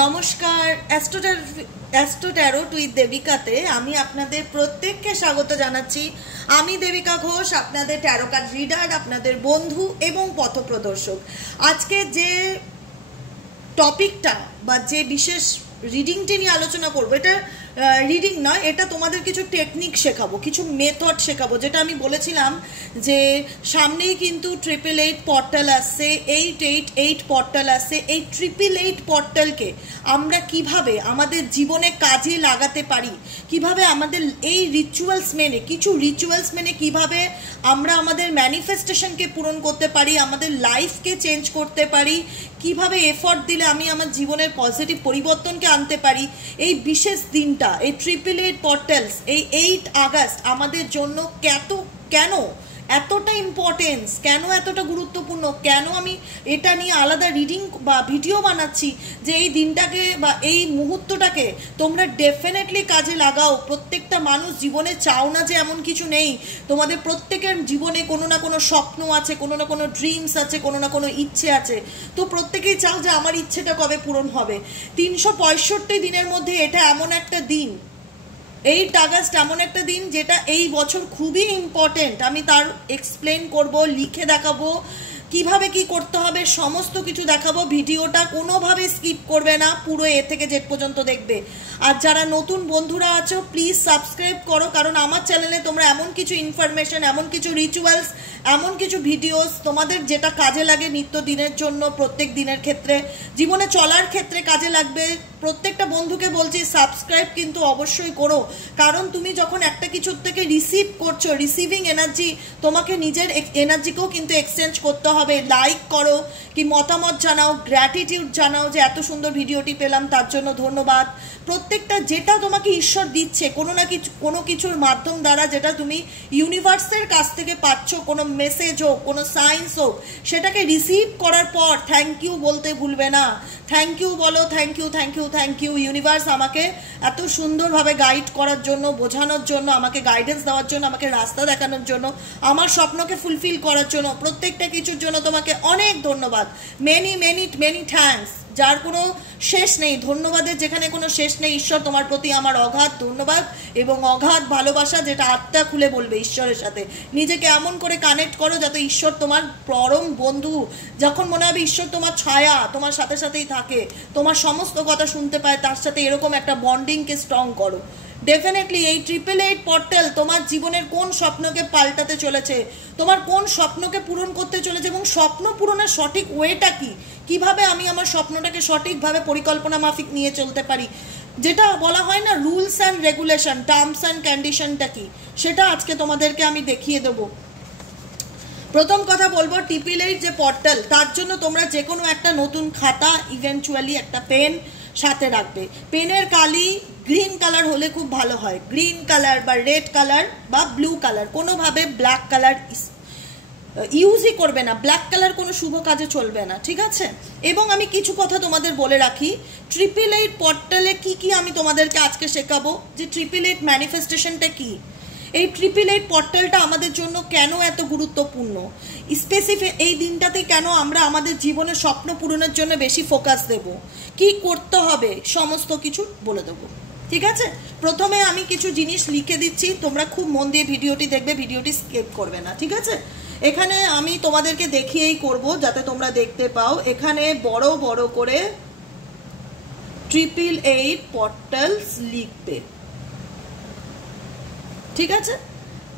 নমস্কার, astro tarot with দেবিকাতে আমি আপনাদের প্রত্যেককে স্বাগত জানাচ্ছি। আমি দেবিকা ঘোষ, আপনাদের ট্যারো কার্ড রিডার, আপনাদের বন্ধু এবং পথপ্রদর্শক। আজকে যে টপিকটা বা যে বিশেষ রিডিংটি নিয়ে আলোচনা করবো, এটা রিডিং নয়, এটা তোমাদের কিছু টেকনিক শেখাবো, কিছু মেথড শেখাবো। যেটা আমি বলেছিলাম যে সামনেই কিন্তু 888 পর্টাল আসছে, 888 পর্টাল আসছে। এই 888 পর্টালকে আমরা কিভাবে আমাদের জীবনে কাজে লাগাতে পারি, কিভাবে আমাদের এই রিচুয়ালস মেনে, কিছু রিচুয়ালস মেনে কিভাবে আমরা আমাদের ম্যানিফেস্টেশনকে পূরণ করতে পারি, আমাদের লাইফকে চেঞ্জ করতে পারি, কিভাবে এফর্ট দিলে আমি আমার জীবনের পজিটিভ পরিবর্তনকে আনতে পারি। এই বিশেষ দিনটা, এই 888 পর্টালস, এই 8 আগস্ট আমাদের জন্য কেন এতটা ইম্পর্টেন্স, কেন এতটা গুরুত্বপূর্ণ, কেন আমি এটা নিয়ে আলাদা রিডিং বা ভিডিও বানাচ্ছি, যে এই দিনটাকে বা এই মুহূর্তটাকে তোমরা ডেফিনেটলি কাজে লাগাও। প্রত্যেকটা মানুষ জীবনে চাও না যে এমন কিছু নেই, তোমাদের প্রত্যেকের জীবনে কোনো না কোনো স্বপ্ন আছে, কোনো না কোনো ড্রিমস আছে, কোনো না কোনো ইচ্ছে আছে। তো প্রত্যেকেই চাও যে আমার ইচ্ছেটা কবে পূরণ হবে। 365 দিনের মধ্যে এটা এমন একটা দিন, 8 আগস্ট এমন একটা দিন যেটা এই বছর খুবই ইম্পর্টেন্ট। আমি তার এক্সপ্লেন করব, লিখে দেখাবো, কিভাবে কি করতে হবে সমস্ত কিছু দেখাবো। ভিডিওটা কোনোভাবে স্কিপ করবে না, পুরো এ থেকে জেড পর্যন্ত দেখবে। আর যারা নতুন বন্ধুরা আছো প্লিজ সাবস্ক্রাইব করো, কারণ আমার চ্যানেলে তোমরা এমন কিছু ইনফরমেশন, এমন কিছু রিচুয়ালস, এমন কিছু ভিডিওস তোমাদের যেটা কাজে লাগে নিত্য দিনের জন্য, প্রত্যেক দিনের ক্ষেত্রে, জীবনে চলার ক্ষেত্রে কাজে লাগবে। প্রত্যেকটা বন্ধুকে বলছি সাবস্ক্রাইব কিন্তু অবশ্যই করো, কারণ তুমি যখন একটা কিছুর থেকে রিসিভ করছো, রিসিভিং এনার্জি, তোমাকে নিজের এনার্জিকেও কিন্তু এক্সচেঞ্জ করতে হবে। লাইক করো, কি মতামত জানাও, গ্র্যাটিটিউড জানাও যে এত সুন্দর ভিডিওটি পেলাম তার জন্য ধন্যবাদ। প্রত্যেকটা যেটা তোমাকে ঈশ্বর দিচ্ছে কোনো কিছুর মাধ্যম দ্বারা, যেটা তুমি ইউনিভার্সের কাছ থেকে পাচ্ছ, কোনো মেসেজ হোক, কোনো সায়েন্স হোক, সেটাকে রিসিভ করার পর থ্যাংক ইউ বলতে ভুলবে না। থ্যাংক ইউ বলো, thank you, thank you, thank you universe, আমাকে এত সুন্দরভাবে গাইড করার জন্য, বোঝানোর জন্য, আমাকে গাইডেন্স দেওয়ার জন্য, আমাকে রাস্তা দেখানোর জন্য, আমার স্বপ্নকে ফুলফিল করার জন্য, প্রত্যেকটা কিছুর জন্য তোমাকে অনেক ধন্যবাদ। মেনি মেনি মেনি থ্যাঙ্কস, যার কোনো শেষ নেই। ধন্যবাদের যেখানে কোনো শেষ নেই। ঈশ্বর, তোমার প্রতি আমার অগাধ ধন্যবাদ এবং অগাধ ভালোবাসা, যেটা আত্মা খুলে বলবে ঈশ্বরের সাথে। নিজেকে এমন করে কানেক্ট করো যাতে ঈশ্বর তোমার পরম বন্ধু, যখন মনে হবে ঈশ্বর তোমার ছায়া, তোমার সাথে সাথেই থাকে, তোমার সমস্ত কথা শুনতে পায়, তার সাথে এরকম একটা বন্ডিংকে স্ট্রং করো। ডেফিনেটলি এই 888 পর্টাল তোমার জীবনের কোন স্বপ্নকে পাল্টাতে চলেছে, তোমার কোন স্বপ্নকে পূরণ করতে চলেছে, এবং স্বপ্ন পূরণের সঠিক ওয়েটা কি, কিভাবে আমি আমার স্বপ্নটাকে সঠিকভাবে পরিকল্পনা মাফিক নিয়ে চলতে পারি, যেটা বলা হয় না rules and regulation, terms and কন্ডিশনটা কি, সেটা আজকে তোমাদেরকে আমি দেখিয়ে দেবো। প্রথম কথা বলবো, 888 যে পর্টাল, তার জন্য তোমরা যে কোনো একটা নতুন খাতা, ইভেনচুয়ালি একটা পেন সাথে রাখবে। পেনের কালি গ্রিন কালার হলে খুব ভালো হয়, গ্রিন কালার বা রেড কালার বা ব্লু কালার, কোনোভাবে ব্ল্যাক কালার ইউজই করবে না। ব্ল্যাক কালার কোনো শুভ কাজে চলবে না, ঠিক আছে? এবং আমি কিছু কথা তোমাদের বলে রাখি, 888 পর্টালে কি আমি তোমাদেরকে আজকে শেখাবো, যে 888 ম্যানিফেস্টেশনটা কি, এই 888 পর্টালটা আমাদের জন্য কেন এত গুরুত্বপূর্ণ, স্পেসিফিক এই দিনটাতে কেন আমরা আমাদের জীবনের স্বপ্ন পূরণের জন্য বেশি ফোকাস দেব, কি করতে হবে, সমস্ত কিছু বলে দেবো, ঠিক আছে? প্রথমে আমি কিছু জিনিস লিখে দিচ্ছি, তোমরা খুব মন দিয়ে ভিডিওটি দেখবে, ভিডিওটি স্কিপ করবে না, ঠিক আছে? এখানে আমি তোমাদেরকে দেখিয়েই করব যাতে তোমরা দেখতে পাও। এখানে বড় বড় করে 888 পর্টালস লিখবে, ঠিক আছে?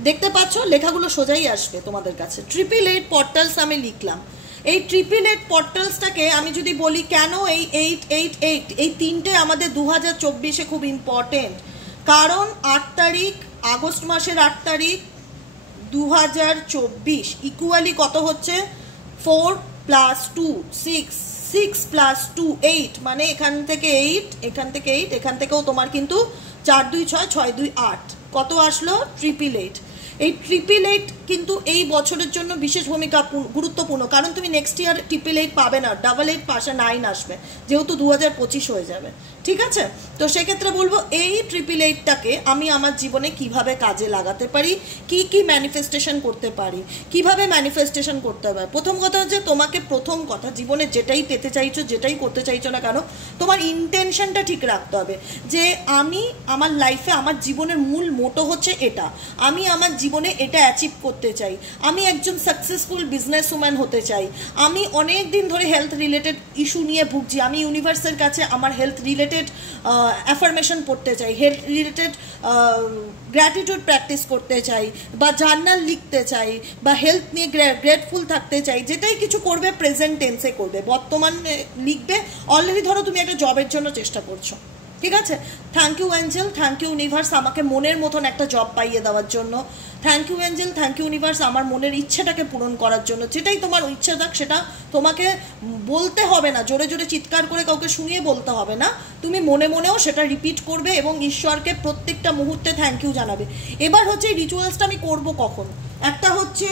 দেখতে পাচ্ছ লেখাগুলো সোজাই আসবে তোমাদের কাছে। 888 পর্টালস আমি লিখলাম। এই 888 পর্টালসটাকে আমি যদি বলি কেন এই 888, এই তিনটে আমাদের 2024-এ খুব ইম্পর্টেন্ট, কারণ 8 তারিখ, আগস্ট মাসের 8 তারিখ 2024 ইকুয়ালি কত হচ্ছে, 4 + 2 6, 6 + 2 8, মানে এখান থেকে 8, এখান থেকে 8, এখান থেকেও তোমার কিন্তু 4 2 6 6 2 8, কত আসলো 888। এই 888 কিন্তু এই বছরের জন্য বিশেষ ভূমিকা গুরুত্বপূর্ণ, কারণ তুমি নেক্সট ইয়ার 888 পাবে না, 88 পাশে 9 আসবে, যেহেতু 2025 হয়ে যাবে, ঠিক আছে? তো সেক্ষেত্রে বলবো এই 888টাকে আমি আমার জীবনে কিভাবে কাজে লাগাতে পারি, কি কি ম্যানিফেস্টেশন করতে পারি, কিভাবে ম্যানিফেস্টেশন করতে হবে। প্রথম কথা হচ্ছে তোমাকে প্রথম কথা জীবনে যেটাই পেতে চাইছো, যেটাই করতে চাইছো না কেন, তোমার ইন্টেনশনটা ঠিক রাখতে হবে যে আমি আমার লাইফে আমার জীবনের মূল মোটো হচ্ছে এটা, আমি আমার জীবনে এটা অ্যাচিভ করতে চাই, আমি একজন সাকসেসফুল বিজনেস উম্যান হতে চাই, আমি অনেক দিন ধরে হেলথ রিলেটেড ইস্যু নিয়ে ভুগছি, আমি ইউনিভার্সের কাছে আমার হেলথ রিলেটেড অ্যাফার্মেশন পড়তে চাই, হেলথ রিলেটেড গ্র্যাটিটিউড প্র্যাকটিস করতে চাই, বা জার্নাল লিখতে চাই, বা হেলথ নিয়ে গ্রেটফুল থাকতে চাই, যেটাই কিছু করবে প্রেজেন্ট টেন্সে করবে, বর্তমানে লিখবে। অলরেডি ধরো তুমি একটা জবের জন্য চেষ্টা করছো, ঠিক আছে, thank you angel, thank you universe আমাকে মনের মতন একটা জব পাইয়ে দেওয়ার জন্য, thank you angel, thank you universe আমার মনের ইচ্ছেটাকে পূরণ করার জন্য। যেটাই তোমার ইচ্ছা থাক সেটা তোমাকে বলতে হবে না, জোরে জোরে চিৎকার করে কাউকে শুনিয়ে বলতে হবে না, তুমি মনে মনেও সেটা রিপিট করবে এবং ঈশ্বরকে প্রত্যেকটা মুহূর্তে থ্যাংক ইউ জানাবে। এবার হচ্ছে এই রিচুয়ালসটা আমি করব কখন, একটা হচ্ছে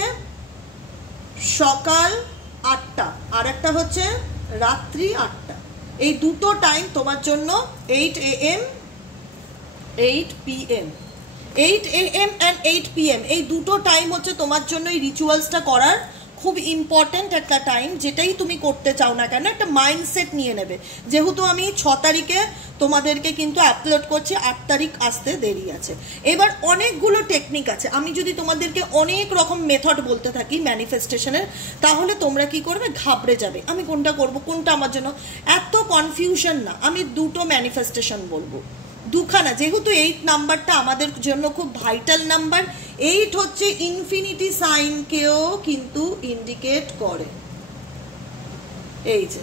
সকাল 8টা আর একটা হচ্ছে রাত্রি 8টা, এই দুটো টাইম তোমার জন্য 8 AM 8 PM 8 AM and 8 PM এই দুটো টাইম হচ্ছে তোমার জন্য এই রিচুয়ালসটা করার খুব ইম্পর্ট্যান্ট একটা টাইম। যেটাই তুমি করতে চাও না কেন একটা মাইন্ডসেট নিয়ে নেবে। যেহেতু আমি 6 তারিখে তোমাদেরকে কিন্তু আপলোড করছি, 8 তারিখ আসতে দেরি আছে। এবার অনেকগুলো টেকনিক আছে, আমি যদি তোমাদেরকে অনেক রকম মেথড বলতে থাকি ম্যানিফেস্টেশনের, তাহলে তোমরা কি করবে, ঘাবড়ে যাবে আমি কোনটা করব, কোনটা আমার জন্য, এত কনফিউশন না। আমি দুটো ম্যানিফেস্টেশন বলবো, দুখানা, যেহেতু 8 নাম্বারটা আমাদের জন্য খুব ভাইটাল নাম্বার। 8 হচ্ছে ইনফিনিটি সাইনকেও কিন্তু ইন্ডিকেট করে। এই যে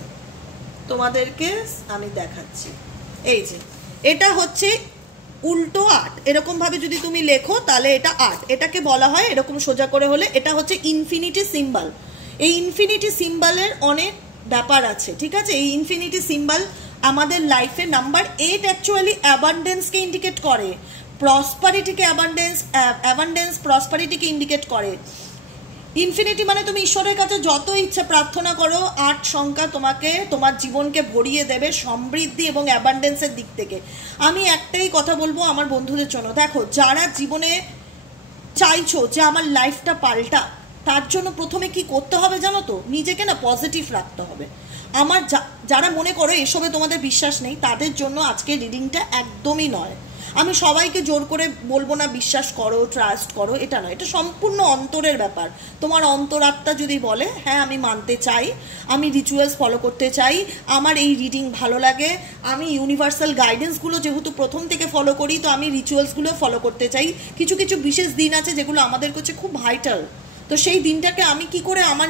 তোমাদেরকে আমি দেখাচ্ছি, এই যে এটা হচ্ছে উল্টো 8, এরকম ভাবে যদি তুমি লেখো তাহলে এটা 8, এটাকে বলা হয় এরকম সোজা করে হলে এটা হচ্ছে ইনফিনিটি সিম্বল। এই ইনফিনিটি সিম্বলের অনেক ব্যাপার আছে, ঠিক আছে? এই ইনফিনিটি সিম্বল আমাদের লাইফে নাম্বার 8 অ্যাকচুয়ালি অ্যাবান্ডেন্সকে ইন্ডিকেট করে, প্রসপারিটিকে অ্যাবান্ডেন্স প্রসপারিটিকে ইন্ডিকেট করে। ইনফিনিটি মানে তুমি ঈশ্বরের কাছে যত ইচ্ছা প্রার্থনা করো, 8 সংখ্যা তোমাকে তোমার জীবনকে ভরিয়ে দেবে সমৃদ্ধি এবং অ্যাবান্ডেন্সের দিক থেকে। আমি একটাই কথা বলবো আমার বন্ধুদের জন্য, দেখো যারা জীবনে চাইছো যে আমার লাইফটা পাল্টা, তার জন্য প্রথমে কি করতে হবে জানো তো, নিজেকে না পজিটিভ রাখতে হবে। আমার যারা মনে করো এসবে তোমাদের বিশ্বাস নেই, তাদের জন্য আজকে রিডিংটা একদমই নয়। আমি সবাইকে জোর করে বলবো না বিশ্বাস করো, ট্রাস্ট করো, এটা নয়, এটা সম্পূর্ণ অন্তরের ব্যাপার। তোমার অন্তরাত্মা যদি বলে হ্যাঁ আমি মানতে চাই, আমি রিচুয়ালস ফলো করতে চাই, আমার এই রিডিং ভালো লাগে, আমি ইউনিভার্সাল গাইডেন্সগুলো যেহেতু প্রথম থেকে ফলো করি, তো আমি রিচুয়ালসগুলো ফলো করতে চাই। কিছু কিছু বিশেষ দিন আছে যেগুলো আমাদের কাছে খুব ভাইটাল, তো সেই দিনটাকে আমি কি করে আমার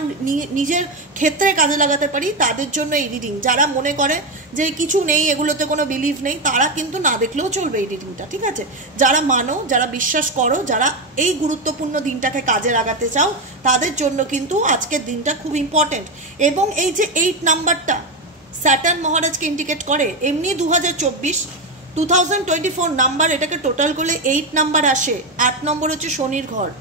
নিজের ক্ষেত্রে কাজে লাগাতে পারি, তাদের জন্য এই রিডিং। যারা মনে করে যে কিছু নেই, এগুলোতে কোনো বিলিভ নেই, তারা কিন্তু না দেখলেও চলবে এই রিডিংটা, ঠিক আছে? যারা মানো, যারা বিশ্বাস করো, যারা এই গুরুত্বপূর্ণ দিনটাকে কাজে লাগাতে চাও, তাদের জন্য কিন্তু আজকের দিনটা খুব ইম্পর্টেন্ট। এবং এই যে 8 নাম্বারটা স্যাটার্ন মহারাজকে ইন্ডিকেট করে, এমনি 2024 নাম্বার, এটাকে টোটাল করলে 8 নাম্বার আসে। 8 নম্বর হচ্ছে শনির ঘর।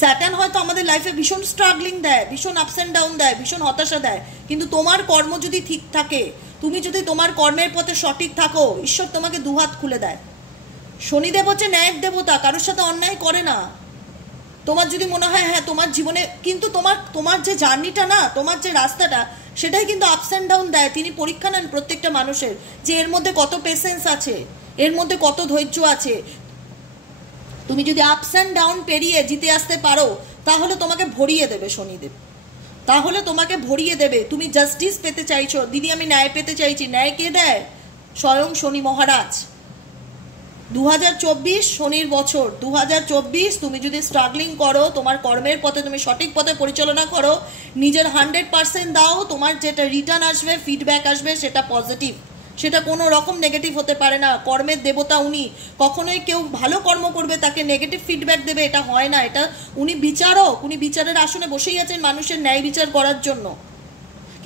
স্যাটার্ন হয়তো আমাদের লাইফে ভীষণ স্ট্রাগলিং দেয়, ভীষণ আপস অ্যান্ড ডাউন দেয়, ভীষণ হতাশা দেয়, কিন্তু তোমার কর্ম যদি ঠিক থাকে, তুমি যদি তোমার কর্মের পথে সঠিক থাকো, ঈশ্বর তোমাকে দুহাত খুলে দেয়। শনিদেব হচ্ছে ন্যায়ের দেবতা, কারোর সাথে অন্যায় করে না। তোমার যদি মনে হয় হ্যাঁ তোমার জীবনে, কিন্তু তোমার যে জার্নিটা না, তোমার যে রাস্তাটা, সেটাই কিন্তু আপস অ্যান্ড ডাউন দেয়। তিনি পরীক্ষা নেন প্রত্যেকটা মানুষের, যে এর মধ্যে কত পেশেন্স আছে, এর মধ্যে কত ধৈর্য আছে। তুমি যদি আপস অ্যান্ড ডাউন পেরিয়ে জিতে আসতে পারো, তাহলে তোমাকে ভরিয়ে দেবে শনিদেব, তাহলে তোমাকে ভরিয়ে দেবে। তুমি জাস্টিস পেতে চাইছো, দিদি আমি ন্যায় পেতে চাইছি, ন্যায় কে দেয়? স্বয়ং শনি মহারাজ। 2024 শনির বছর। 2024 তুমি যদি স্ট্রাগলিং করো, তোমার কর্মের পথে তুমি সঠিক পথে পরিচালনা করো, নিজের 100% দাও, তোমার যেটা রিটার্ন আসবে, ফিডব্যাক আসবে, সেটা পজিটিভ, সেটা কোনো রকম নেগেটিভ হতে পারে না। কর্মের দেবতা উনি, কখনোই কেউ ভালো কর্ম করবে তাকে নেগেটিভ ফিডব্যাক দেবে, এটা হয় না। এটা উনি বিচারক, উনি বিচারের আসনে বসেই আছেন মানুষের ন্যায় বিচার করার জন্য।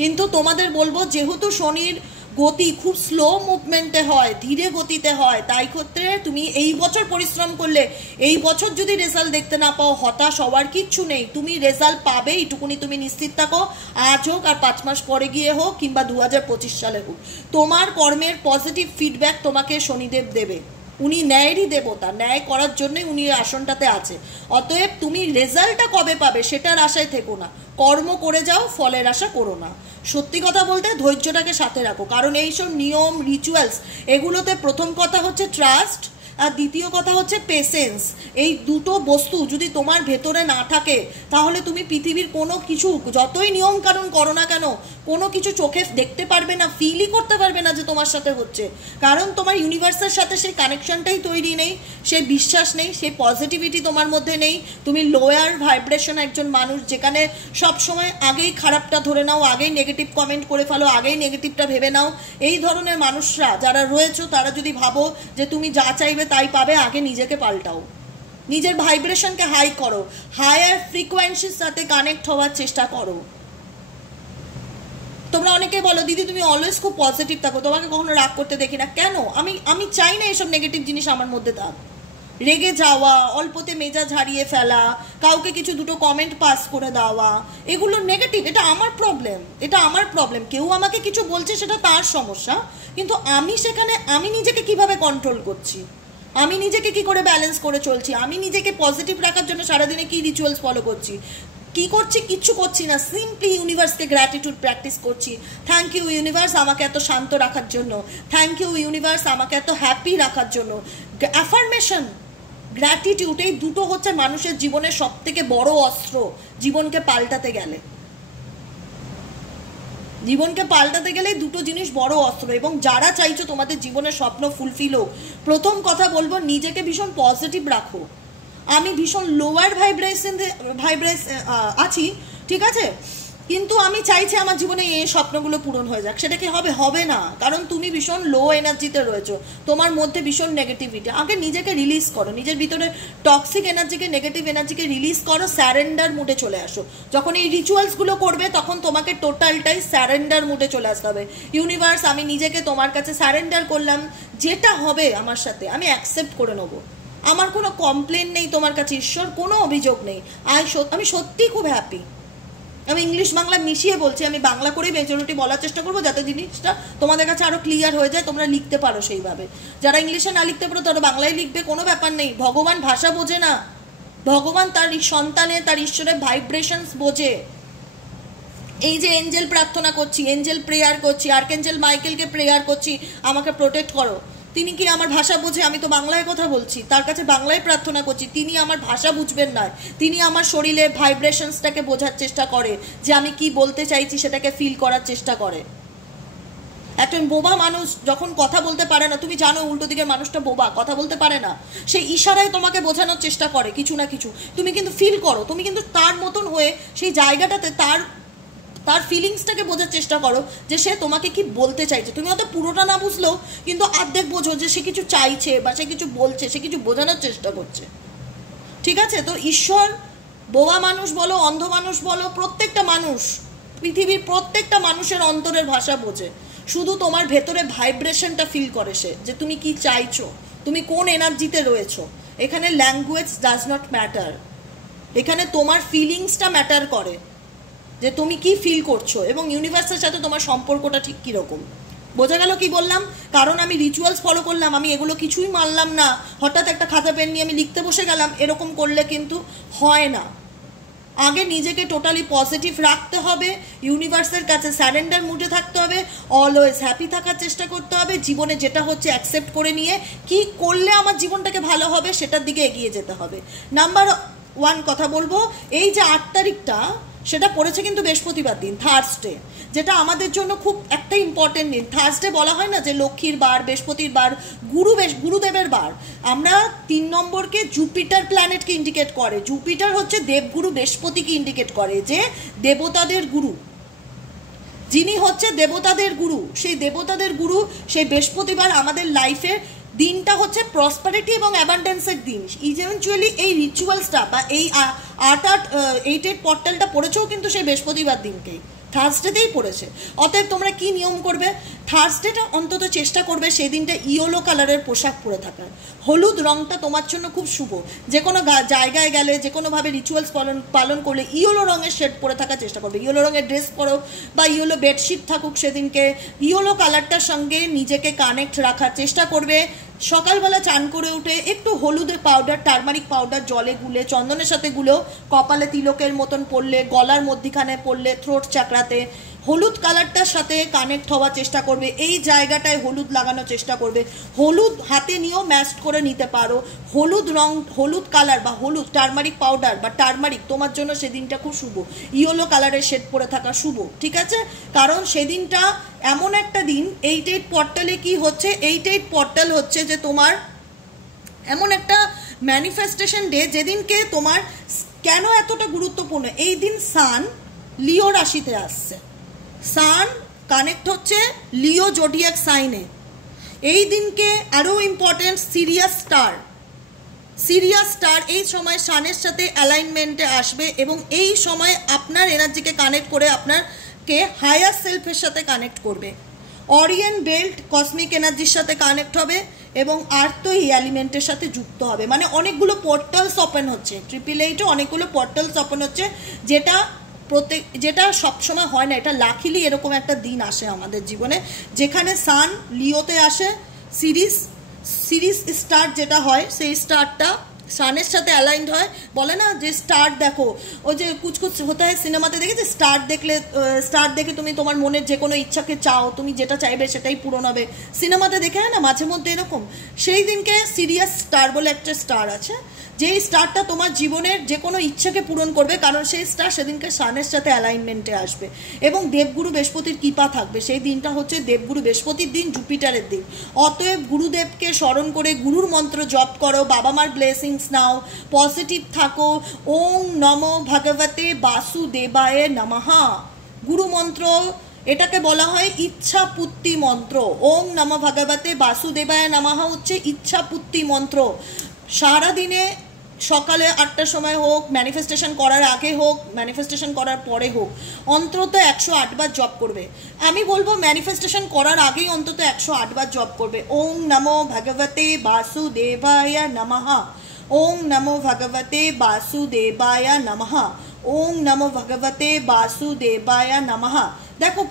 কিন্তু তোমাদের বলবো, যেহেতু শনির গতি খুব স্লো মুভমেন্টে হয়, ধীরে গতিতে হয়। তাই ক্ষেত্রে তুমি এই বছর পরিশ্রম করলে এই বছর যদি রেজাল্ট দেখতে না পাও, হতাশ হওয়ার কিচ্ছু নেই, তুমি রেজাল্ট পাবে, এইটুকুনি তুমি নিশ্চিত থাকো। আজ হোক আর 5 মাস পরে গিয়ে হোক, কিংবা 2025 সালে হোক, তোমার কর্মের পজিটিভ ফিডব্যাক তোমাকে শনিদেব দেবে। উনি ন্যায়েরই দেবতা, ন্যায় করার জন্যই উনি আসনটাতে আছে। অতএব তুমি রেজাল্টটা কবে পাবে সেটার আশায় থেকো না, কর্ম করে যাও, ফলের আশা করো না। সত্যি কথা বলতে ধৈর্যটাকে সাথে রাখো, কারণ এইসব নিয়ম রিচুয়ালস এগুলোতে প্রথম কথা হচ্ছে ট্রাস্ট, আর দ্বিতীয় কথা হচ্ছে পেশেন্স। এই দুটো বস্তু যদি তোমার ভেতরে না থাকে, তাহলে তুমি পৃথিবীর কোনো কিছু যতই নিয়ম কানুন করো না কেন, কোনো কিছু চোখে দেখতে পারবে না, ফিলই করতে পারবে না যে তোমার সাথে হচ্ছে। কারণ তোমার ইউনিভার্সের সাথে সেই কানেকশনটাই তৈরি নেই, সেই বিশ্বাস নেই, সেই পজিটিভিটি তোমার মধ্যে নেই। তুমি লোয়ার ভাইব্রেশন একজন মানুষ, যেখানে সবসময় আগেই খারাপটা ধরে নাও, আগেই নেগেটিভ কমেন্ট করে ফেলো, আগেই নেগেটিভটা ভেবে নাও। এই ধরনের মানুষরা যারা রয়েছে, তারা যদি ভাবো যে তুমি যা চাইবে তাই পাবে, আগে নিজেকে পাল্টাও, নিজের ভাইব্রেশনকে হাই করো, হায়ার ফ্রিকোয়েন্সির সাথে কানেক্ট হওয়ার চেষ্টা করো। তোমরা অনেকে বলো দিদি তুমি অলওয়েজ খুব পজিটিভ থাকো, তোমাকে কখনো রাগ করতে দেখি না। কেন? আমি চাই না এসব নেগেটিভ জিনিস আমার মধ্যে থাক। রেগে যাওয়া, অল্পতে মেজাজ হারিয়ে ফেলা, কাউকে কিছু দুটো কমেন্ট পাস করে দেওয়া, এগুলো নেগেটিভ। এটা আমার প্রবলেম, এটা আমার প্রবলেম। কেউ আমাকে কিছু বলছে সেটা তার সমস্যা, কিন্তু আমি সেখানে আমি নিজেকে কিভাবে কন্ট্রোল করছি, আমি নিজেকে কি করে ব্যালেন্স করে চলছি, আমি নিজেকে পজিটিভ রাখার জন্য সারাদিনে কি রিচুয়ালস ফলো করছি, কি করছি? কিচ্ছু করছি না, সিম্পলি ইউনিভার্সকে গ্র্যাটিটিউড প্র্যাকটিস করছি। থ্যাংক ইউ ইউনিভার্স আমাকে এত শান্ত রাখার জন্য, থ্যাংক ইউ ইউনিভার্স আমাকে এত হ্যাপি রাখার জন্য। অ্যাফার্মেশন, গ্র্যাটিটিউড, এই দুটো হচ্ছে মানুষের জীবনের সব থেকে বড় অস্ত্র জীবনকে পাল্টাতে গেলে। জীবনকে পাল্টাতে গেলে দুটো জিনিস বড় অস্ত্র। এবং যারা চাইছো তোমাদের জীবনের স্বপ্ন ফুলফিল হোক, প্রথম কথা বলবো নিজেকে ভীষণ পজিটিভ রাখো। আমি ভীষণ লোয়ার ভাইব্রেশন আছি, ঠিক আছে, কিন্তু আমি চাইছি আমার জীবনে এই স্বপ্নগুলো পূরণ হয়ে যাক। সেটা কি হবে? হবে না, কারণ তুমি ভীষণ লো এনার্জিতে রয়েছো, তোমার মধ্যে ভীষণ নেগেটিভিটি। আগে নিজেকে রিলিজ করো, নিজের ভিতরে টক্সিক এনার্জিকে, নেগেটিভ এনার্জিকে রিলিজ করো, স্যারেন্ডার মুডে চলে আসো। যখন এই রিচুয়ালসগুলো করবে তখন তোমাকে টোটালটাই স্যারেন্ডার মুডে চলে আসতে হবে। ইউনিভার্স আমি নিজেকে তোমার কাছে স্যারেন্ডার করলাম, যেটা হবে আমার সাথে আমি অ্যাকসেপ্ট করে নেবো, আমার কোনো কমপ্লেন নেই তোমার কাছে ঈশ্বর, কোনো অভিযোগ নেই। আমি সত্যিই খুব হ্যাপি। আমি ইংলিশ বাংলা মিশিয়ে বলছি, আমি বাংলা করেই মেজরিটি বলার চেষ্টা করবো, যাতে জিনিসটা তোমাদের কাছে আরও ক্লিয়ার হয়ে যায়, তোমরা লিখতে পারো সেইভাবে। যারা ইংলিশে না লিখতে পারো তারা বাংলায় লিখবে, কোনো ব্যাপার নেই। ভগবান ভাষা বোঝে না, ভগবান তার সন্তানের, তার ঈশ্বরের ভাইব্রেশনস বোঝে। এই যে এঞ্জেল প্রার্থনা করছি, এঞ্জেল প্রেয়ার করছি, আর্কএঞ্জেল মাইকেলকে প্রেয়ার করছি আমাকে প্রোটেক্ট করো, তিনি কি আমার ভাষা বোঝে? আমি তো বাংলায় কথা বলছি, তার কাছে বাংলায় প্রার্থনা করছি। তিনি আমার ভাষা বুঝবেন না, তিনি আমার শরীরের ভাইব্রেশনসটাকে বোঝার চেষ্টা করে, যে আমি কি বলতে চাইছি সেটাকে ফিল করার চেষ্টা করে। একজন বোবা মানুষ যখন কথা বলতে পারে না, তুমি জানো উল্টো দিকের মানুষটা বোবা, কথা বলতে পারে না, সেই ইশারায় তোমাকে বোঝানোর চেষ্টা করে কিছু না কিছু, তুমি কিন্তু ফিল করো, তুমি কিন্তু তার মতন হয়ে সেই জায়গাটাতে তার ফিলিংসটাকে বোঝার চেষ্টা করো, যে সে তোমাকে কি বলতে চাইছে। তুমি হয়তো পুরোটা না বুঝলেও কিন্তু অর্ধেক বোঝো যে সে কিছু চাইছে, বা সে কিছু বলছে, সে কিছু বোঝানোর চেষ্টা করছে, ঠিক আছে? তো ঈশ্বর, বোবা মানুষ বলো, অন্ধ মানুষ বলো, প্রত্যেকটা মানুষ, পৃথিবীর প্রত্যেকটা মানুষের অন্তরের ভাষা বোঝে। শুধু তোমার ভেতরে ভাইব্রেশনটা ফিল করে সে, যে তুমি কি চাইছো, তুমি কোন এনার্জিতে রয়েছো। এখানে ল্যাঙ্গুয়েজ ডাজ নট ম্যাটার, এখানে তোমার ফিলিংসটা ম্যাটার করে, যে তুমি কি ফিল করছো এবং ইউনিভার্সের সাথে তোমার সম্পর্কটা ঠিক কীরকম। বোঝা গেল কি বললাম? কারণ আমি রিচুয়ালস ফলো করলাম, আমি এগুলো কিছুই মানলাম না, হঠাৎ একটা খাতা পেন নিয়ে আমি লিখতে বসে গেলাম, এরকম করলে কিন্তু হয় না। আগে নিজেকে টোটালি পজিটিভ রাখতে হবে, ইউনিভার্সের কাছে স্যারেন্ডার মুডে থাকতে হবে, অলওয়েজ হ্যাপি থাকার চেষ্টা করতে হবে, জীবনে যেটা হচ্ছে অ্যাকসেপ্ট করে নিয়ে কি করলে আমার জীবনটাকে ভালো হবে সেটার দিকে এগিয়ে যেতে হবে। নাম্বার 1 কথা বলবো, এই যে 8 তারিখটা সেটা পড়েছে কিন্তু বৃহস্পতিবার দিন, থার্সডে, যেটা আমাদের জন্য খুব একটা ইম্পর্টেন্ট দিন। থার্সডে বলা হয় না যে লক্ষ্মীর বার, বৃহস্পতির বার, গুরুদেবের বার। আমরা 3 নম্বরকে জুপিটার প্ল্যানেটকে ইন্ডিকেট করে, জুপিটার হচ্ছে দেবগুরু, বৃহস্পতিকে ইন্ডিকেট করে যে দেবতাদের গুরু, যিনি হচ্ছে দেবতাদের গুরু। সেই দেবতাদের গুরু সেই বৃহস্পতিবার আমাদের লাইফের দিনটা হচ্ছে প্রসপারিটি এবং অ্যাবান্ডেন্সের দিন। ইভেনচুয়ালি এই রিচুয়ালসটা বা এই 8 পোর্টালটা পড়েছেও কিন্তু সেই বৃহস্পতিবার দিনকেই, থার্সডেতেই পড়েছে। অতএব তোমরা কি নিয়ম করবে, থার্সডেটা অন্তত চেষ্টা করবে সেই দিনটা ইয়েলো কালারের পোশাক পরে থাকার। হলুদ রঙটা তোমার জন্য খুব শুভ, যে কোনো জায়গায় গেলে, যে কোনোভাবে রিচুয়ালস পালন করলে ইয়েলো রঙের শেড পরে থাকার চেষ্টা করবে। ইয়েলো রঙের ড্রেস পরো বা ইয়েলো বেডশিট থাকুক, সেদিনকে ইয়েলো কালারটার সঙ্গে নিজেকে কানেক্ট রাখার চেষ্টা করবে। সকালবেলা চান করে উঠে একটু হলুদের পাউডার, টারমারিক পাউডার জলে গুলে, চন্দনের সাথে গুলেও কপালে তিলকের মতন পড়লে, গলার মধ্যিখানে পড়লে, থ্রোট চাকরাতে হলুদ কালারটার সাথে কানেক্ট হওয়ার চেষ্টা করবে। এই জায়গাটায় হলুদ লাগানোর চেষ্টা করবে। হলুদ হাতে নিয়েও ম্যাশ করে নিতে পারো। হলুদ রং, হলুদ কালার বা হলুদ টারমারিক পাউডার বা টারমারিক তোমার জন্য সেদিনটা খুব শুভ। ইয়েলো কালারের শেড পরে থাকা শুভ, ঠিক আছে? কারণ সেদিনটা এমন একটা দিন, 8/8 পোর্টালে কি হচ্ছে, 8/8 পোর্টাল হচ্ছে যে তোমার এমন একটা ম্যানিফেস্টেশন ডে যেদিনকে তোমার কেন এতটা গুরুত্বপূর্ণ, এই দিন সান লিও রাশিতে আসছে। সান কানেক্ট হচ্ছে লিও জোডিয়াক সাইনে। এই দিনকে আরও ইম্পর্টেন্ট, সিরিয়াস স্টার এই সময় সানের সাথে অ্যালাইনমেন্টে আসবে এবং এই সময় আপনার এনার্জিকে কানেক্ট করে আপনারকে হায়ার সেলফের সাথে কানেক্ট করবে। অরিয়েন বেল্ট কসমিক এনার্জির সাথে কানেক্ট হবে এবং আর্থ এই এলিমেন্টের সাথে যুক্ত হবে। মানে অনেকগুলো পোর্টালস ওপেন হচ্ছে, 888 অনেকগুলো পোর্টালস ওপেন হচ্ছে, যেটা সবসময় হয় না। এটা লাকিলি এরকম একটা দিন আসে আমাদের জীবনে যেখানে সান লিওতে আসে। সিরিজ স্টার যেটা হয়, সেই স্টারটা সানের সাথে অ্যালাইন্ড হয়। বলে না যে স্টার দেখো, ওই যে কুচকুচ হতে হয় সিনেমাতে, দেখেছি স্টার দেখে তুমি তোমার মনের যে কোনো ইচ্ছাকে চাও, তুমি যেটা চাইবে সেটাই পূরণ হবে, সিনেমাতে দেখে হয় না মাঝে মধ্যে এরকম। সেই দিনকে সিরিয়াস স্টার বলে একটা স্টার আছে, যেই স্টারটা তোমার জীবনের যে কোনো ইচ্ছাকে পূরণ করবে, কারণ সেই স্টার সেদিনকে সানের সাথে অ্যালাইনমেন্টে আসবে এবং দেবগুরু বৃহস্পতির কৃপা থাকবে। সেই দিনটা হচ্ছে দেবগুরু বৃহস্পতির দিন, জুপিটারের দিন। অতএব গুরুদেবকে স্মরণ করে গুরুর মন্ত্র জপ করো, বাবা মার ব্লেসিংস নাও, পজিটিভ থাকো। ওং নমো ভগবতে বাসুদেবায় নমঃ গুরু মন্ত্র, এটাকে বলা হয় ইচ্ছাপুত্তি মন্ত্র। ওং নমো ভগবতে বাসুদেবায় নমঃ হচ্ছে ইচ্ছাপুত্তি মন্ত্র। সারাদিনে সকালে 8টার সময় হোক, ম্যানিফেস্টেশন করার আগে হোক, ম্যানিফেস্টেশন করার পরে হোক, অন্তত 108 বার জপ করবে। আমি বলবো ম্যানিফেস্টেশন করার আগেই অন্তত 108 বার জপ করবে। ওং নমো ভগবতে বাসুদেবায় নমঃ, ওং নমো ভগবতে বাসুদেবায় নমঃ, ওং নমো ভগবতে বাসুদেবায় নমঃ। দেখো,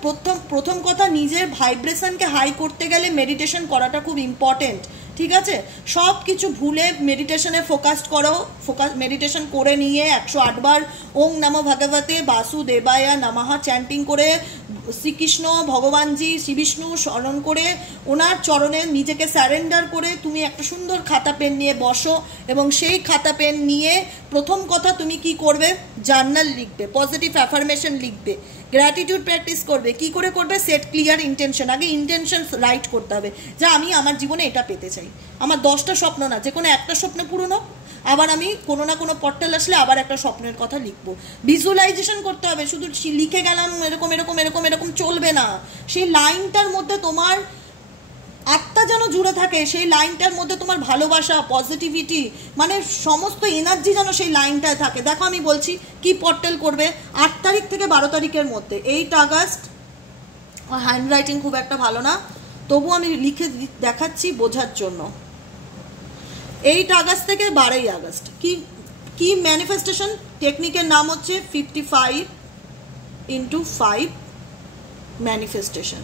প্রথম কথা, নিজের ভাইব্রেশনকে হাই করতে গেলে মেডিটেশন করাটা খুব ইম্পর্টেন্ট, ঠিক আছে? সব কিছু ভুলে মেডিটেশনে মেডিটেশন করে নিয়ে 108 বার ওং নমো ভগবতে বাসুদেবায় নমঃ চ্যান্টিং করে শ্রীকৃষ্ণ ভগবানজি শ্রী বিষ্ণু স্মরণ করে ওনার চরণে নিজেকে স্যারেন্ডার করে তুমি একটা সুন্দর খাতা পেন নিয়ে বসো এবং সেই খাতা পেন নিয়ে প্রথম কথা তুমি কি করবে, জার্নাল লিখবে, পজিটিভ অ্যাফার্মেশন লিখবে, গ্র্যাটিটিউড প্র্যাকটিস করবে। কি করে করবে? Set clear intention. আগে ইন্টেনশন রাইট করতে হবে যে আমি আমার জীবনে এটা পেতে চাই। আমার 10টা স্বপ্ন না, যে কোনো একটা স্বপ্ন পূরণ হোক, আবার আমি কোনো না কোনো পোর্টাল আসলে আবার একটা স্বপ্নের কথা লিখবো। ভিজুয়ালাইজেশন করতে হবে, শুধু লিখে গেলাম এরকম এরকম এরকম এরকম চলবে না। সেই লাইনটার মধ্যে তোমার আত্মা যেন জুড়ে থাকে, সেই লাইনটার মধ্যে তোমার ভালোবাসা, পজিটিভিটি, মানে সমস্ত এনার্জি যেন সেই লাইনটায় থাকে। দেখো আমি বলছি কি পোর্টাল করবে 8 তারিখ থেকে 12 তারিখের মধ্যে। 8 আগস্ট, হ্যান্ড রাইটিং খুব একটা ভালো না, তবু আমি লিখে দেখাচ্ছি বোঝার জন্য। 8 আগস্ট থেকে 12 আগস্ট কি ম্যানিফেস্টেশন টেকনিকের নাম হচ্ছে 55x5 ম্যানিফেস্টেশন।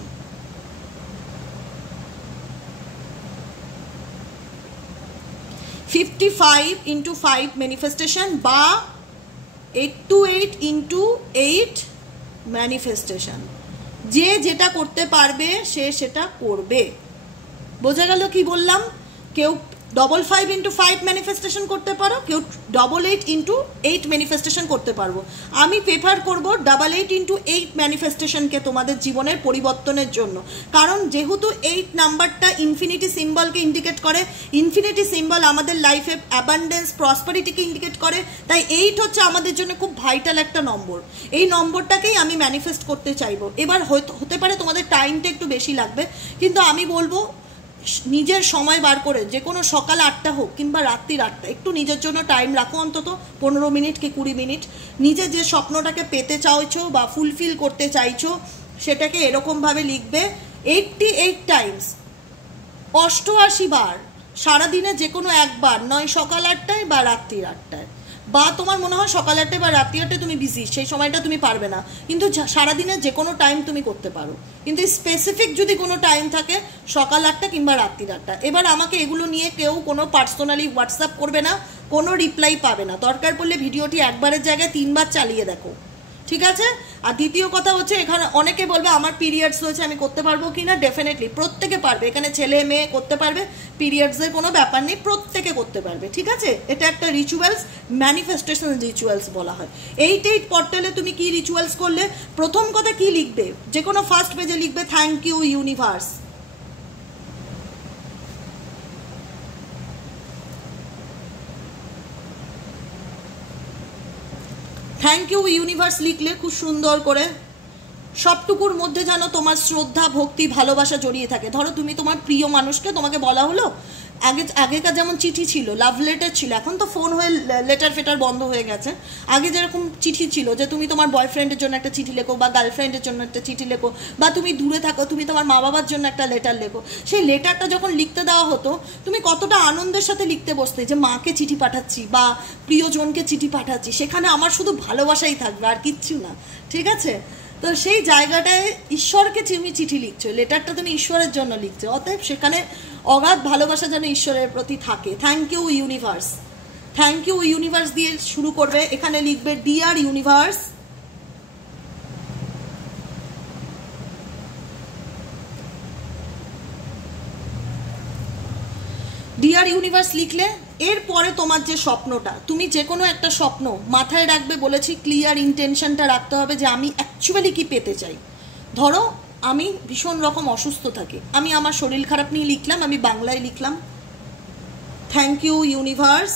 55x5 ম্যানিফেস্টেশন বা 828x8 ম্যানিফেস্টেশন। যে যেটা করতে পারবে সে সেটা করবে। বোঝা গেল কি বললাম? কেউ 55x5 ম্যানিফেস্টেশন করতে পারো, কেউ 88x8 ম্যানিফেস্টেশন করতে পারবো। আমি প্রেফার করবো 88x8 ম্যানিফেস্টেশনকে তোমাদের জীবনের পরিবর্তনের জন্য। কারণ যেহেতু 8 নাম্বারটা ইনফিনিটি সিম্বলকে ইন্ডিকেট করে, ইনফিনিটি সিম্বল আমাদের লাইফে অ্যাবান্ডেন্স প্রসপারিটিকে ইন্ডিকেট করে, তাই 8 হচ্ছে আমাদের জন্য খুব ভাইটাল একটা নম্বর। এই নম্বরটাকেই আমি ম্যানিফেস্ট করতে চাইবো। এবার হতে পারে তোমাদের টাইমটা একটু বেশি লাগবে, কিন্তু আমি বলবো নিজের সময় বার করে, যে কোনো সকাল 8টা হোক কিংবা রাত্রির 8টা, একটু নিজের জন্য টাইম রাখো, অন্তত 15 মিনিট কি 20 মিনিট। নিজে যে স্বপ্নটাকে পেতে চাইছো বা ফুলফিল করতে চাইছো সেটাকে এরকমভাবে লিখবে 88 টাইমস, 88 বার, সারাদিনে যে কোনো একবার, নয় সকাল 8টায় বা রাত্রির 8টায়, বা তোমার মনে হয় সকাল 8টায় বা রাত্রি 8টায় তুমি বিজি, সেই সময়টা তুমি পারবে না, কিন্তু সারাদিনে যে কোনো টাইম তুমি করতে পারো, কিন্তু স্পেসিফিক যদি কোনো টাইম থাকে সকাল 8টা কিংবা রাত্রির 8টা। এবার আমাকে এগুলো নিয়ে কেউ কোনো পার্সোনালি হোয়াটসঅ্যাপ করবে না, কোনো রিপ্লাই পাবে না, দরকার পড়লে ভিডিওটি একবারের জায়গায় 3বার চালিয়ে দেখো, ঠিক আছে? আর দ্বিতীয় কথা হচ্ছে, এখানে অনেকে বলবে আমার পিরিয়ডস হয়েছে আমি করতে পারবো কি না, ডেফিনেটলি প্রত্যেকে পারবে, এখানে ছেলে মেয়ে করতে পারবে, পিরিয়ডসের কোনো ব্যাপার নেই, প্রত্যেকে করতে পারবে, ঠিক আছে? এটা একটা রিচুয়ালস, ম্যানিফেস্টেশন রিচুয়ালস বলা হয়। 88 পোর্টালে তুমি কি রিচুয়ালস করলে, প্রথম কথা কি লিখবে, যে কোনো ফার্স্ট পেজে লিখবে thank you universe. Thank you universe লিখলে খুব সুন্দর করে সবটুকুর মধ্যে যেন তোমার শ্রদ্ধা, ভক্তি, ভালোবাসা জড়িয়ে থাকে। ধরো তুমি তোমার প্রিয় মানুষকে, তোমাকে বলা হলো, আগেকার যেমন চিঠি ছিল, লাভ লেটার ছিল, এখন তো ফোন হয়ে লেটার ফেটার বন্ধ হয়ে গেছে। আগে যেরকম চিঠি ছিল, যে তুমি তোমার বয়ফ্রেন্ডের জন্য একটা চিঠি লেখো বা গার্লফ্রেন্ডের জন্য একটা চিঠি লেখো, বা তুমি দূরে থাকো, তুমি তোমার মা বাবার জন্য একটা লেটার লেখো। সেই লেটারটা যখন লিখতে দেওয়া হতো, তুমি কতটা আনন্দের সাথে লিখতে বসতে, যে মাকে চিঠি পাঠাচ্ছি বা প্রিয়জনকে চিঠি পাঠাচ্ছি, সেখানে আমার শুধু ভালোবাসাই থাকবে আর কিচ্ছু না, ঠিক আছে? তো সেই জায়গাটায় ঈশ্বরকে তুমি চিঠি লিখছো, লেটারটা তুমি ঈশ্বরের জন্য লিখছো, অতএব সেখানে অগাধ ভালোবাসা যেন ঈশ্বরের প্রতি থাকে। Thank you universe, thank you universe দিয়ে শুরু করবে। এখানে লিখবে ডিয়ার ইউনিভার্স, ডিয়ার ইউনিভার্স লিখলে এরপরে তোমার যে স্বপ্নটা, তুমি যে কোনো একটা স্বপ্ন মাথায় রাখবে, বলেছি ক্লিয়ার ইন্টেনশনটা রাখতে হবে যে আমি অ্যাকচুয়ালি কি পেতে চাই। ধরো আমি ভীষণ রকম অসুস্থ থাকি, আমি আমার শরীর খারাপ নিয়ে লিখলাম, আমি বাংলায় লিখলাম থ্যাংক ইউ ইউনিভার্স,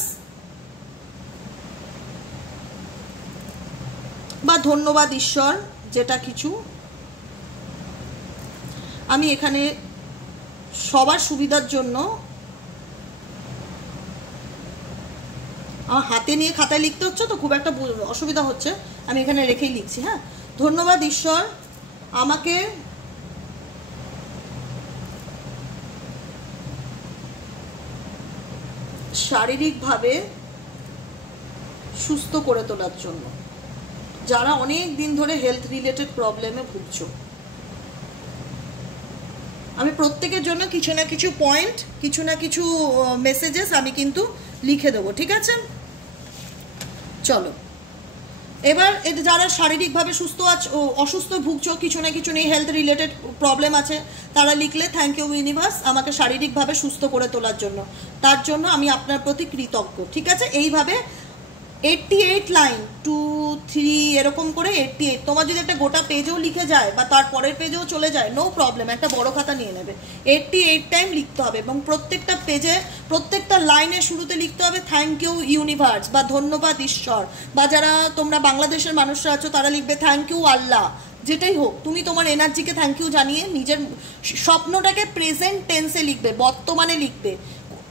বা ধন্যবাদ ঈশ্বর, যেটা কিছু। আমি এখানে সবার সুবিধার জন্য আমার হাতে নিয়ে খাতায় লিখতে হচ্ছে, তো খুব একটা অসুবিধা হচ্ছে, আমি এখানে রেখেই লিখছি। হ্যাঁ, ধন্যবাদ ঈশ্বর আমাকে শারীরিকভাবে সুস্থ করে তোলার জন্য। যারা অনেক দিন ধরে হেলথ রিলেটেড প্রবলেমে ভুগছো, আমি প্রত্যেকের জন্য কিছু না কিছু পয়েন্ট, কিছু না কিছু মেসেজেস আমি কিন্তু লিখে দেবো, ঠিক আছে? চলো এবার যারা শারীরিকভাবে সুস্থ আছো, অসুস্থ ভুগছো, কিছু না কিছু নিয়ে হেলথ রিলেটেড প্রবলেম আছে, তারা লিখলে থ্যাংক ইউ ইউনিভার্স আমাকে শারীরিকভাবে সুস্থ করে তোলার জন্য, তার জন্য আমি আপনার প্রতি কৃতজ্ঞ, ঠিক আছে? এইভাবে 88 লাইন 2 3 এরকম করে 88, তোমার যদি একটা গোটা পেজেও লিখে যায় বা তার পরের পেজেও চলে যায়, নো প্রবলেম, একটা বড় খাতা নিয়ে নেবে, 88 টাইম লিখতে হবে, এবং প্রত্যেকটা পেজে প্রত্যেকটা লাইনের শুরুতে লিখতে হবে থ্যাংক ইউ ইউনিভার্স বা ধন্যবাদ ঈশ্বর, বা যারা তোমরা বাংলাদেশের মানুষরা আছো তারা লিখবে থ্যাংক ইউ আল্লাহ, যেটাই হোক, তুমি তোমার এনার্জিকে থ্যাংক ইউ জানিয়ে নিজের স্বপ্নটাকে প্রেজেন্ট টেন্সে লিখবে, বর্তমানে লিখবে।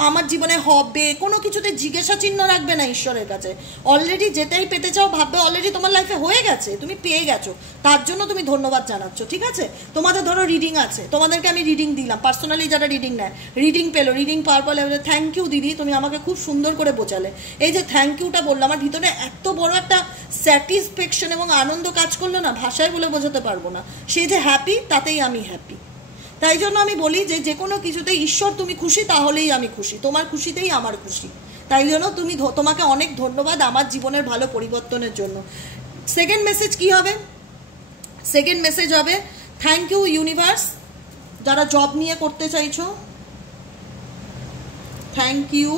আমার জীবনে হবে কোনো কিছুতে জিজ্ঞাসা চিহ্ন রাখবে না ঈশ্বরের কাছে, অলরেডি যেটাই পেতে চাও ভাববে অলরেডি তোমার লাইফে হয়ে গেছে, তুমি পেয়ে গেছো, তার জন্য তুমি ধন্যবাদ জানাচ্ছ, ঠিক আছে? তোমাদের ধরো রিডিং আছে, তোমাদেরকে আমি রিডিং দিলাম, পার্সোনালি যারা রিডিং নেয়, রিডিং পেলো, রিডিং পাওয়ার পরে থ্যাংক ইউ দিদি, তুমি আমাকে খুব সুন্দর করে বোঝালে। এই যে থ্যাংক ইউটা বললাম, আমার ভিতরে এত বড় একটা স্যাটিসফ্যাকশন এবং আনন্দ কাজ করলো না, ভাষায় বলে বোঝাতে পারবো না। সে যে হ্যাপি, তাতেই আমি হ্যাপি। তাই জন্য আমি বলি যে কোনো কিছুতে ঈশ্বর তুমি খুশি, তাহলেই আমি খুশি, তোমার খুশিতেই আমার খুশি। তাই জন্য তোমাকে অনেক ধন্যবাদ আমার জীবনের ভালো পরিবর্তনের জন্য। সেকেন্ড মেসেজ কি হবে? সেকেন্ড মেসেজ হবে থ্যাংক ইউ ইউনিভার্স, যারা জব নিয়ে করতে চাইছো, থ্যাংক ইউ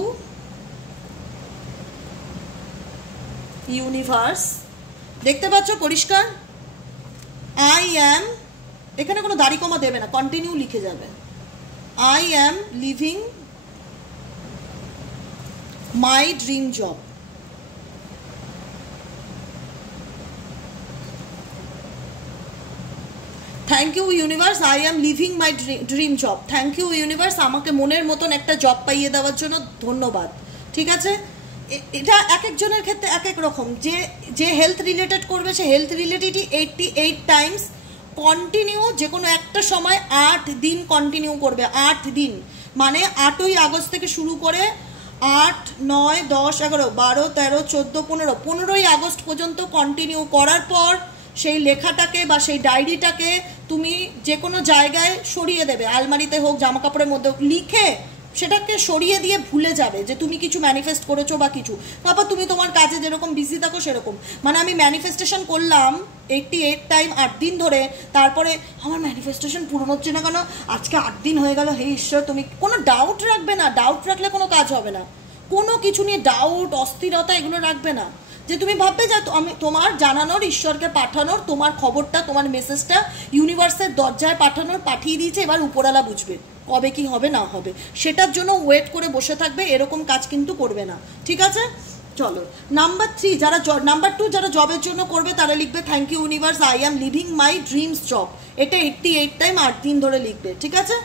ইউনিভার্স। দেখতে পাচ্ছ পরিষ্কার? আই অ্যাম, এখানে কোনো দাড়ি কমা দেবে না, কন্টিনিউ লিখে যাবে। I am living my dream job. Thank you universe, I am living my dream job. Thank you universe, আমাকে মনের মতন একটা জব পাইয়ে দেওয়ার জন্য ধন্যবাদ। ঠিক আছে, এটা এক একজনের ক্ষেত্রে এক এক রকম। যে হেলথ রিলেটেড করবে সে হেলথ রিলেটেডই 88 টাইমস কন্টিনিউ, যে কোনো একটা সময় 8 দিন কন্টিনিউ করবে। 8 দিন মানে 8ই আগস্ট থেকে শুরু করে 8, 9, 10, 11, 12, 13, 14, 15, 15ই আগস্ট পর্যন্ত কন্টিনিউ করার পর সেই লেখাটাকে বা সেই ডায়েরিটাকে তুমি যে কোনো জায়গায় সরিয়ে দেবে, আলমারিতে হোক, জামা কাপড়ের মধ্যে হোক, লিখে সেটাকে সরিয়ে দিয়ে ভুলে যাবে যে তুমি কিছু ম্যানিফেস্ট করেছো বা কিছু। তারপর তুমি তোমার কাজে যেরকম বিজি থাকো সেরকম। মানে আমি ম্যানিফেস্টেশন করলাম 88 টাইম 8 দিন ধরে, তারপরে আমার ম্যানিফেস্টেশন পূরণ হচ্ছে না কেন, আজকে 8 দিন হয়ে গেল, হে ঈশ্বর। তুমি কোনো ডাউট রাখবে না, ডাউট রাখলে কোনো কাজ হবে না। কোনো কিছু নিয়ে ডাউট, অস্থিরতা এগুলো রাখবে না। যে তুমি ভাববে যে আমি তোমার জানানোর, ঈশ্বরকে পাঠানোর, তোমার খবরটা, তোমার মেসেজটা ইউনিভার্সের দরজায় পাঠিয়ে দিয়েছে, এবার উপরওয়ালা বুঝবে কবে কি হবে না হবে। সেটার জন্য ওয়েট করে বসে থাকবে, এরকম কাজ কিন্তু করবে না। ঠিক আছে, চলো নাম্বার 3, নাম্বার 2 যারা জবের জন্য করবে তারা লিখবে thank you universe, I am living my dreams job. এটা 88 টাইম 8 দিন ধরে লিখবে। ঠিক আছে,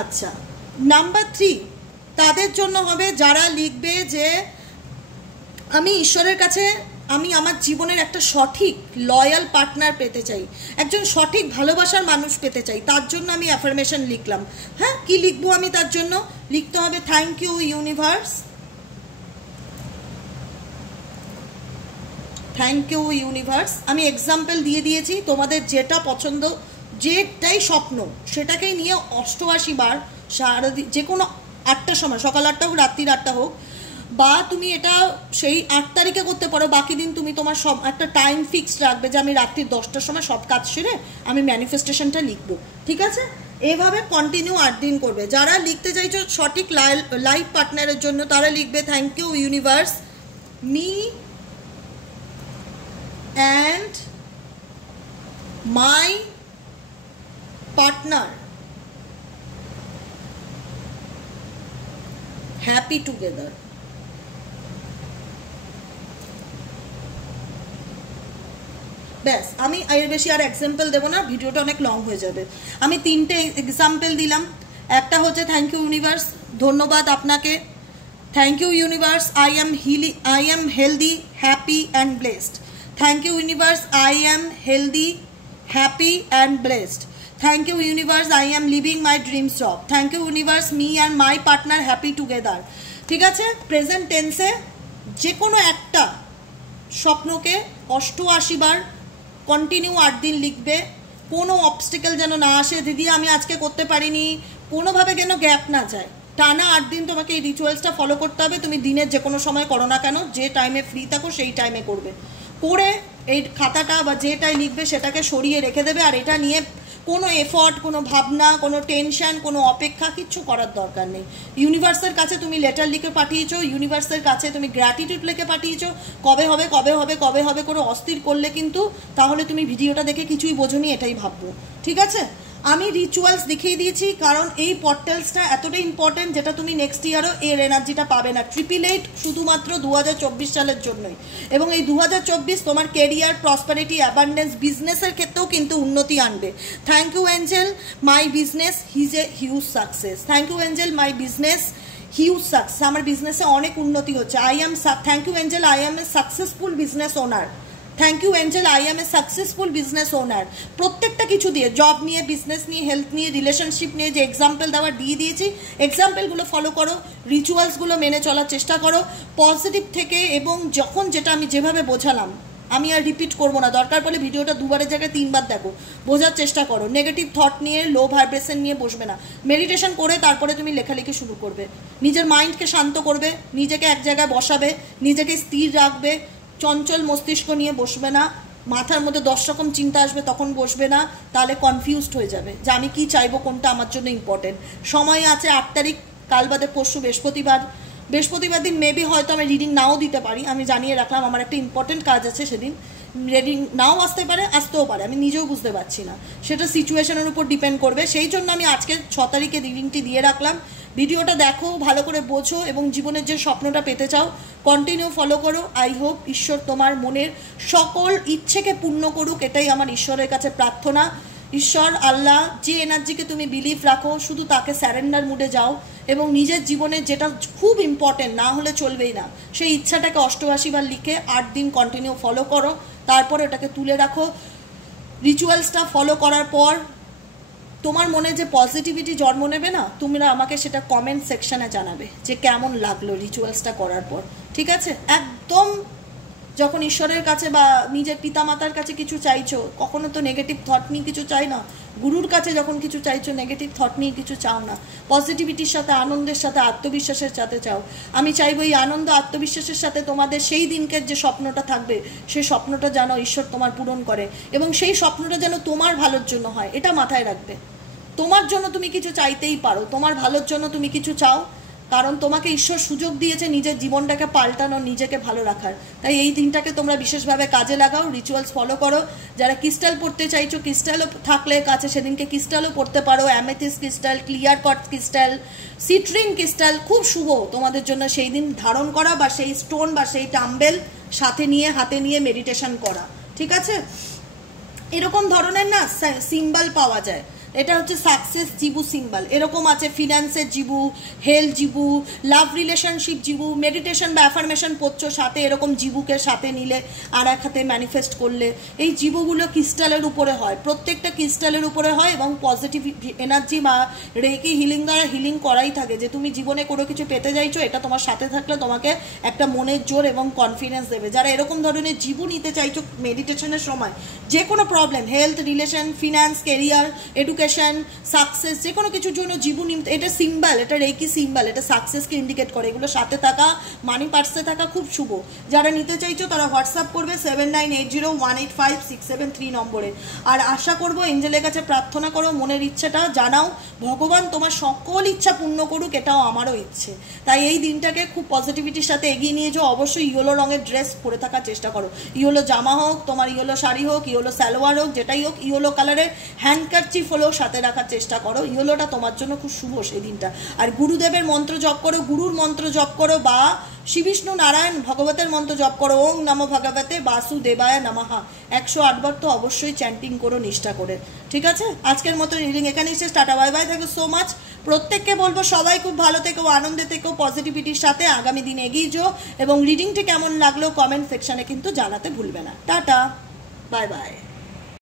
আচ্ছা নাম্বার 3 তাদের জন্য হবে যারা লিখবে যে আমি ঈশ্বরের কাছে আমি আমার জীবনের একটা সঠিক লয়াল পার্টনার পেতে চাই, একজন সঠিক ভালোবাসার মানুষ পেতে চাই, তার জন্য আমি অ্যাফার্মেশন লিখলাম। হ্যাঁ, কি লিখবো আমি? তার জন্য লিখতে হবে thank you universe, thank you universe. আমি এক্সাম্পল দিয়ে দিয়েছি, তোমাদের যেটা পছন্দ, যেটাই স্বপ্ন সেটাকেই নিয়ে 88 বার সারাদিন, যে কোনো 8টার সময়, সকাল 8টা হোক, রাত্রির 8টা হোক, বা তুমি এটা সেই 8 তারিখে করতে পারো। বাকি দিন তুমি তোমার সব একটা টাইম ফিক্সড রাখবে যে আমি রাত্রি 10টার সময় সব কাজ সেরে আমি ম্যানিফেস্টেশনটা লিখবো। ঠিক আছে, এভাবে কন্টিনিউ 8 দিন করবে। যারা লিখতে চাইছো সঠিক লাইফ পার্টনারের জন্য তারা লিখবে thank you universe, me and my partner happy together. ব্যাস, আমি এর বেশি আর এক্সাম্পল দেবো না, ভিডিওটা অনেক লং হয়ে যাবে। আমি 3টে এক্সাম্পল দিলাম। একটা হচ্ছে থ্যাংক ইউ ইউনিভার্স, ধন্যবাদ আপনাকে। Thank you universe, I am healthy, happy and blessed. Thank you universe, I am healthy, happy and blessed. Thank you universe, I am living my dreams job. Thank you universe, me and my partner happy together. ঠিক আছে, present টেন্সে যে কোনো একটা স্বপ্নকে 88 বার continue 8 দিন লিখবে। কোনো অবস্টিকেল যেন না আসে, দিদি আমি আজকে করতে পারিনি, কোনোভাবে যেন গ্যাপ না যায়। টানা 8 দিন তোমাকে এই রিচুয়ালসটা ফলো করতে হবে। তুমি দিনের যে কোনো সময় করো না কেন, যে টাইমে ফ্রি থাকো সেই টাইমে করবে। করে এই খাতাটা বা যেটাই লিখবে সেটাকে সরিয়ে রেখে দেবে। আর এটা নিয়ে কোনো এফর্ট, কোনো ভাবনা, কোনো টেনশন, কোনো অপেক্ষা কিচ্ছু করার দরকার নেই। ইউনিভার্সের কাছে তুমি লেটার লিখে পাঠিয়েছো, ইউনিভার্সের কাছে তুমি গ্র্যাটিটিউড লিখে পাঠিয়েছো, কবে হবে কবে হবে কবে হবে করে অস্থির করলে কিন্তু তাহলে তুমি ভিডিওটা দেখে কিছুই বোঝোনি, এটাই ভাববো। ঠিক আছে, আমি রিচুয়ালস দেখিয়ে দিয়েছি কারণ এই পোর্টালসটা এতটাই ইম্পর্টেন্ট যেটা তুমি নেক্সট ইয়ারও এর এনার্জিটা পাবে না। 888 শুধুমাত্র 2024 সালের জন্যই। এবং এই 2024 তোমার কেরিয়ার, প্রসপারিটি, অ্যাবান্ডেন্স, বিজনেসের ক্ষেত্রেও কিন্তু উন্নতি আনবে। Thank you angel, my business is a huge success. Thank you angel, my business huge success. আমার বিজনেসে অনেক উন্নতি হচ্ছে। Thank you angel, I am a successful business owner. Thank you angel, I am a successful business owner. প্রত্যেকটা কিছু দিয়ে, job নিয়ে, business নিয়ে, হেলথ নিয়ে, রিলেশনশিপ নিয়ে যে এক্সাম্পল দেওয়ার দিয়ে দিয়েছি, এক্সাম্পলগুলো ফলো করো, রিচুয়ালসগুলো মেনে চলার চেষ্টা করো পজিটিভ থেকে। এবং যখন যেটা আমি যেভাবে বোঝালাম আমি আর রিপিট করবো না, দরকার পড়লে ভিডিওটা 2বারের জায়গায় 3বার দেখো, বোঝার চেষ্টা করো। নেগেটিভ থট নিয়ে, লো ভাইব্রেশন নিয়ে বসবে না। মেডিটেশন করে তারপরে তুমি লেখালেখি শুরু করবে। নিজের মাইন্ডকে শান্ত করবে, নিজেকে এক জায়গায় বসাবে, নিজেকে স্থির রাখবে। চঞ্চল মস্তিষ্ক নিয়ে বসবে না। মাথার মধ্যে 10 রকম চিন্তা আসবে, তখন বসবে না, তাহলে কনফিউজড হয়ে যাবে যে আমি কি চাইবো, কোনটা আমার জন্য ইম্পর্টেন্ট। সময় আছে 8 তারিখ, কাল বাদে পরশু বৃহস্পতিবার দিন মেবি হয়তো আমি রিডিং নাও দিতে পারি, আমি জানিয়ে রাখলাম। আমার একটা ইম্পর্টেন্ট কাজ আছে সেদিন, রিডিং নাও আসতে পারে, আসতেও পারে, আমি নিজেও বুঝতে পারছি না, সেটা সিচুয়েশনের উপর ডিপেন্ড করবে। সেই জন্য আমি আজকে 6 তারিখে রিডিংটি দিয়ে রাখলাম। ভিডিওটা দেখো, ভালো করে বোঝো এবং জীবনের যে স্বপ্নটা পেতে চাও কন্টিনিউ ফলো করো। আই হোপ ঈশ্বর তোমার মনের সকল ইচ্ছেকে পূর্ণ করুক, এটাই আমার ঈশ্বরের কাছে প্রার্থনা। ঈশ্বর, আল্লাহ, যে এনার্জিকে তুমি বিলিভ রাখো শুধু তাকে স্যারেন্ডার মুডে যাও এবং নিজের জীবনে যেটা খুব ইম্পর্টেন্ট, না হলে চলবেই না, সেই ইচ্ছাটাকে 88 বার লিখে 8 দিন কন্টিনিউ ফলো করো, তারপর ওটাকে তুলে রাখো। রিচুয়ালসটা ফলো করার পর তোমার মনে যে পজিটিভিটি জন্ম নেবে না, তোমরা আমাকে সেটা কমেন্ট সেকশনে জানাবে যে কেমন লাগলো রিচুয়ালসটা করার পর, ঠিক আছে? একদম যখন ঈশ্বরের কাছে বা নিজের পিতামাতার কাছে কিছু চাইছো, কখনো তো নেগেটিভ থট নিয়ে কিছু চাই না। গুরুর কাছে যখন কিছু চাইছো, নেগেটিভ থট নিয়ে কিছু চাও না, পজিটিভিটির সাথে, আনন্দের সাথে, আত্মবিশ্বাসের সাথে চাও। আমি চাইবো এই আনন্দ আত্মবিশ্বাসের সাথে তোমাদের সেই দিনকের যে স্বপ্নটা থাকবে, সেই স্বপ্নটা যেন ঈশ্বর তোমার পূরণ করে এবং সেই স্বপ্নটা যেন তোমার ভালোর জন্য হয়, এটা মাথায় রাখবে। তোমার জন্য তুমি কিছু চাইতেই পারো, তোমার ভালোর জন্য তুমি কিছু চাও, কারণ তোমাকে ঈশ্বর সুযোগ দিয়েছে নিজের জীবনটাকে পাল্টানো, নিজেকে ভালো রাখার। তাই এই দিনটাকে তোমরা বিশেষভাবে কাজে লাগাও, রিচুয়ালস ফলো করো। যারা ক্রিস্টাল পড়তে চাইছো, ক্রিস্টালও থাকলে কাছে সেদিনকে ক্রিস্টালও পড়তে পারো। অ্যামেথিস্ট ক্রিস্টাল, ক্লিয়ার কট ক্রিস্টাল, সিট্রিন ক্রিস্টাল খুব শুভ তোমাদের জন্য সেই দিন ধারণ করা, বা সেই স্টোন বা সেই টাম্বেল সাথে নিয়ে হাতে নিয়ে মেডিটেশন করা, ঠিক আছে? এরকম ধরনের না সিম্বল পাওয়া যায়, এটা হচ্ছে সাকসেস জিবু সিম্বল, এরকম আছে ফিনান্সের জিবু, হেলথ জিবু, লাভ রিলেশনশিপ জিবু। মেডিটেশন বা অ্যাফার্মেশন পড়ছো, সাথে এরকম জিবুকে সাথে নিলে আর এক হাতে ম্যানিফেস্ট করলে, এই জিবুগুলো ক্রিস্টালের উপরে হয়, প্রত্যেকটা ক্রিস্টালের উপরে হয় এবং পজিটিভ এনার্জি বা রেকি হিলিং দ্বারা হিলিং করাই থাকে। যে তুমি জীবনে কোনো কিছু পেতে চাইছো, এটা তোমার সাথে থাকলে তোমাকে একটা মনের জোর এবং কনফিডেন্স দেবে। যারা এরকম ধরনের জিবু নিতে চাইছো মেডিটেশনের সময়, যে কোনো problem, health, relation, finance, career, education, success, যে কোনো কিছুর জন্য জীবন, এটা সিম্বল, এটা রেকি সিম্বল, এটা সাকসেসকে ইন্ডিকেট করে। এগুলো সাথে থাকা, মানি পার্সে থাকা খুব শুভ। যারা নিতে চাইছো তারা হোয়াটসঅ্যাপ করবে 7980185673 নম্বরে। আর আশা করবো, এঞ্জেলের কাছে প্রার্থনা করো, মনের ইচ্ছেটা জানাও, ভগবান তোমার সকল ইচ্ছা পূর্ণ করুক, এটাও আমারও ইচ্ছে। তাই এই দিনটাকে খুব পজিটিভিটির সাথে এগিয়ে নিয়ে যাও। অবশ্যই ইয়েলো রঙের ড্রেস পরে থাকার চেষ্টা করো, ইয়েলো জামা হোক, তোমার ইয়েলো শাড়ি হোক, ইয়েলো সালোয়ার হোক, যেটাই হোক, ইয়েলো কালারের হ্যান্ডকারচিফ হলেও সাথে রাখার চেষ্টা করো। ইয়েলোটা তোমার জন্য খুব শুভ সেই দিনটা। আর গুরুদেবের মন্ত্র জপ করো, গুরুর মন্ত্র জপ করো, বা শ্রী বিষ্ণু নারায়ণ ভগবতের মন্ত্র জপ করো, ওং নমো ভগবতে বাসুদেবায় নমঃ, 108 বার তো অবশ্যই চ্যান্টিং করো নিষ্ঠা করে, ঠিক আছে? আজকের মতো রিডিং এখানেই শেষ। টাটা, bye bye, thank you so much. প্রত্যেককে বলবো সবাই খুব ভালো থেকো, আনন্দে থেকো, পজিটিভিটির সাথে আগামী দিন এগিয়ে যাও এবং রিডিংটি কেমন লাগলো কমেন্ট সেকশনে কিন্তু জানাতে ভুলবে না। Tata, bye by.